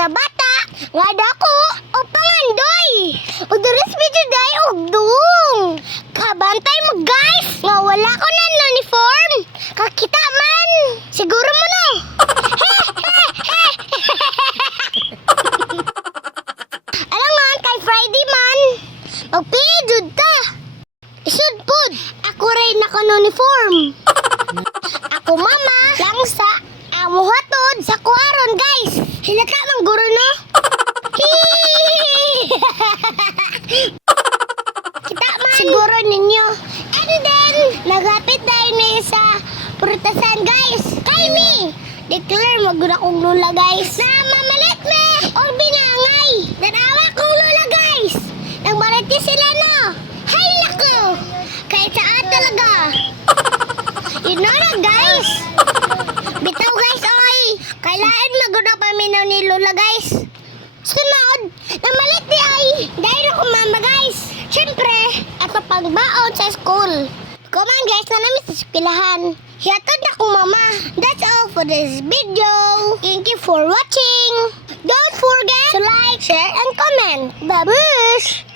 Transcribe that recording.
bata-bata, nga dako, o pangandoy. O daras medyo day og dong. Kabantay mo guys, nga wala ko na uniform. Kakita man, siguro mo no. Alam nga, kay Friday man, magpijud ta. Isud pod, ako rin naka uniform. Ako mama, lang sa sa kuaron guys. Hilata mang guro no. Kita man. Siguro ninyo. And then, nagapit dahil ni sa prutasan guys. Kay me. Declare maguna kong lula guys. Na mamalit me. Or binangay. Nanawa kong lula guys. Nagmarati sila no. Hay nako. Kahit saan talaga. You know na guys. Paminaw ni Lola guys. Sunod, namalit di ay. Dahil ako mama guys. Siyempre, ato pagbaon sa school. On guys, na namin sa eskwelahan. Hiyatod ako mama. That's all for this video. Thank you for watching. Don't forget to like, share, and comment. Babush!